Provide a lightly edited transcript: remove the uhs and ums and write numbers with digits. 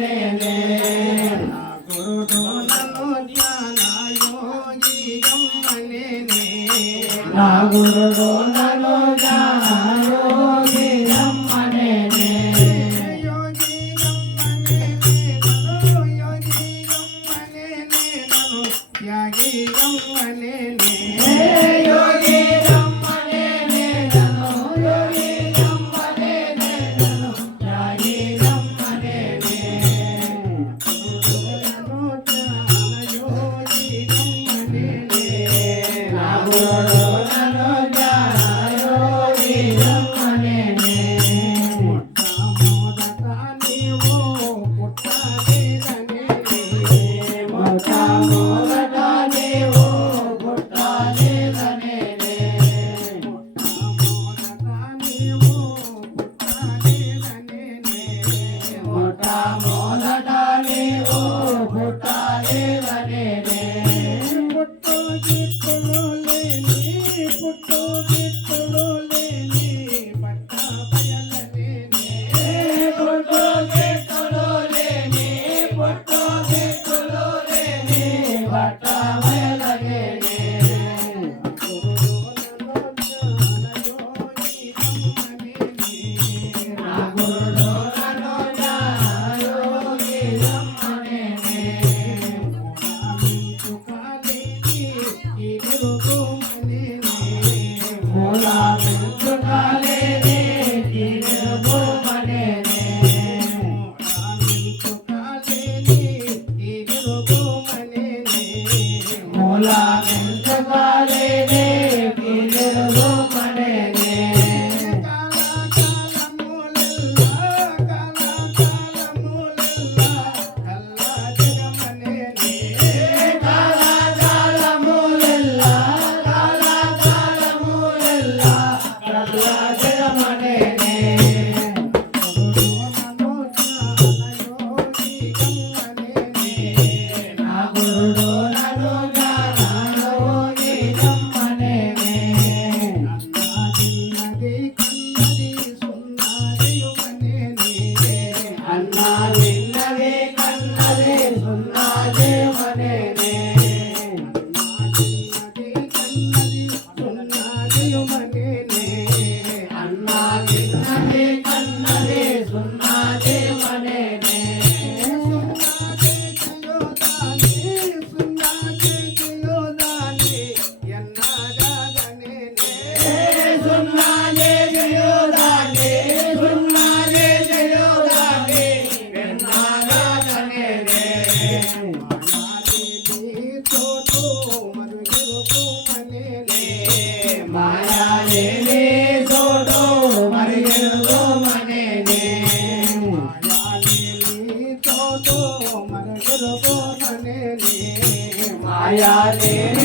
మనేనే గురుడు నన్ను జ్ఞాన యోగి గమ్మనేనే నా గురుడు నన్ను జ్ఞాన యోగి గమ్మనేనే యోగి గమ్మనేనే నన్ను యోగి గమ్మనేనే నన్ను త్యాగి గమ్మనేనే యోగి గమ్మనేనే నన్ను యోగి గమ్మనేనే నన్ను త్యాగి గమ్మనేనే నన్ను జ్ఞాన యోగి గమ్మనేనే నా గురుడు నన్ను జ్ఞాన యోగి గమ్మనేనే మొట్టమొదట నీవు పుట్టలేదనేనే మొట్టమొదట నీవు పుట్టలేదనేనే మొట్టమొదట నీవు పుట్టలేదనేనే పుట్టు గిట్టులు లేని పట్ట బయలనేనే పుట్టు గిట్టులు లేని పుట్టు గిట్టులు లేని బట్ట బయలనేనే నా గురుడు నన్ను జ్ఞాన యోగి గమ్మనేనే మూలా వించుకాలేని గిరిభూమనేనే మూలా వించుకాలేని గిరిభూమనేనే కాలకాలములెల్లా కాలకాలములెల్లా కల్లా జగమనేనే నా గురుడు నన్ను జ్ఞాన యోగి గమ్మనేనే అన్నా విన్నది కన్నది సున్నాదేమనేనే అన్నా విన్నది కన్నది సున్నాదేమనేనే సున్నాదే జయోదానే సున్నాదే జయోదానే వెన్నాగాదనేనే మాయాలేని చోటు మరిగెరుగోమనేనే మాయాలేని